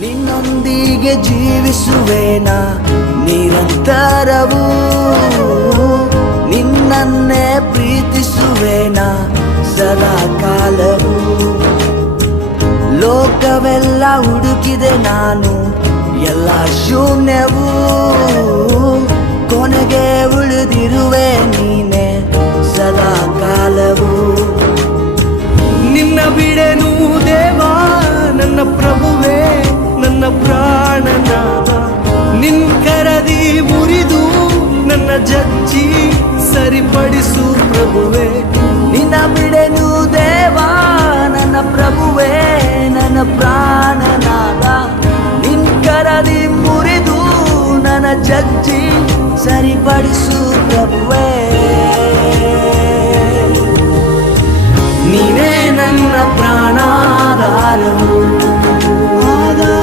ನಿನ್ನೊಂದಿಗೆ ಜೀವಿಸುವೇನ ನಿರಂತರವೂ, ನಿನ್ನನ್ನೇ ಪ್ರೀತಿಸುವೇನ ಸದಾ ಕಾಲವೂ. ಲೋಕವೆಲ್ಲ ಹುಡುಕಿದೆ ನಾನು, ಎಲ್ಲ ಶೂನ್ಯವೂ, ಕೊನೆಗೆ ಉಳಿದಿರುವೆ ನೀನೆ ಸದಾ ಕಾಲವೂ. ನಿನ್ನ ಬಿಡೆನು ದೇವಾ ನನ್ನ ಪ್ರಭುವೇ, ನನ್ನ ಪ್ರಾಣನಾದ. ನಿನ್ ಕರದಿ ಮುರಿದು ನನ್ನ ಜಜ್ಜಿ ಸರಿಪಡಿಸು ಪ್ರಭುವೇ. ನಿನ್ನ ಬಿಡೆನು ದೇವಾ ನನ್ನ ಪ್ರಭುವೇ, ನನ್ನ ಪ್ರಾಣನಾದ. ನಿನ್ ಕರದಿ ಮುರಿದು ನನ್ನ ಜಜ್ಜಿ ಸರಿಪಡಿಸು ಪ್ರಭುವೇ. ನೀನೇ ನನ್ನ ಪ್ರಾಣಾಧಾರವು,